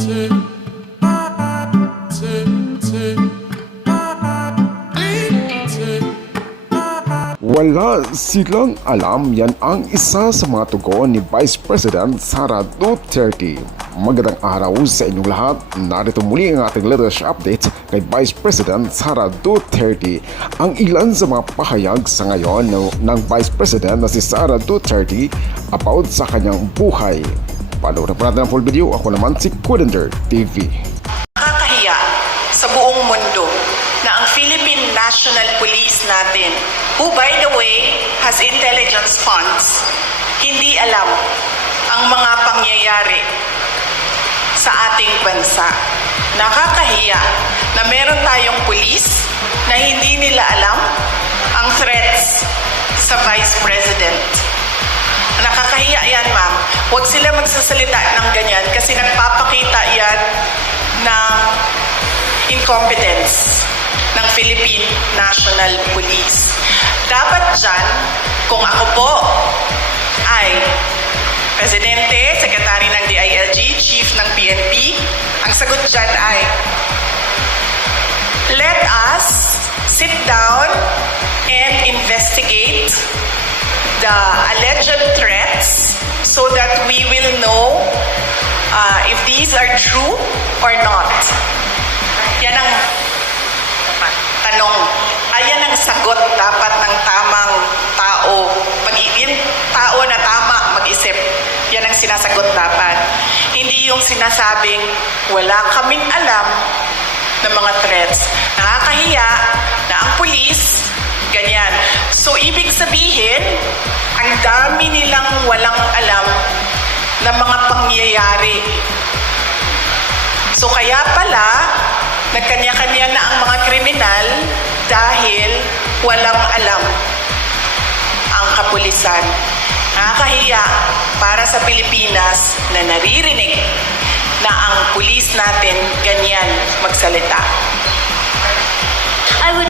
Wala silang alam, yan ang isa sa mga tugon ni Vice President Sara Duterte. Magandang araw sa inyong lahat. Narito muli ang ating latest update kay Vice President Sara Duterte. Ang ilan sa mga pahayag sa ngayon ng Vice President na si Sara Duterte about sa kanyang buhay. Panoorin po natin ang full video. Ako naman si Kudander TV. Nakakahiya sa buong mundo na ang Philippine National Police natin, who by the way has intelligence funds, hindi alam ang mga pangyayari sa ating bansa. Nakakahiya na meron tayong police na hindi nila alam ang threats sa Vice President. Nakakahiya yan, ma'am. Huwag sila magsasalita ng ganyan kasi nagpapakita yan ng incompetence ng Philippine National Police. Dapat dyan, kung ako po ay Presidente, Secretary ng DILG, Chief ng PNP, ang sagot dyan ay, let us sit down and investigate the alleged threats so that we will know if these are true or not. Yan ang tanong. Ayan ang sagot dapat ng tamang tao. Yung tao na tama mag-isip, yan ang sinasagot dapat. Hindi yung sinasabing wala kaming alam ng mga threats. Nakakahiya na ang pulis, ganyan. So, ibig sabihin, ang dami nilang walang alam ng mga pangyayari. So, kaya pala, nagkanya-kanya na ang mga kriminal dahil walang alam ang kapulisan. Nakakahiya para sa Pilipinas na naririnig na ang pulis natin ganyan magsalita. I would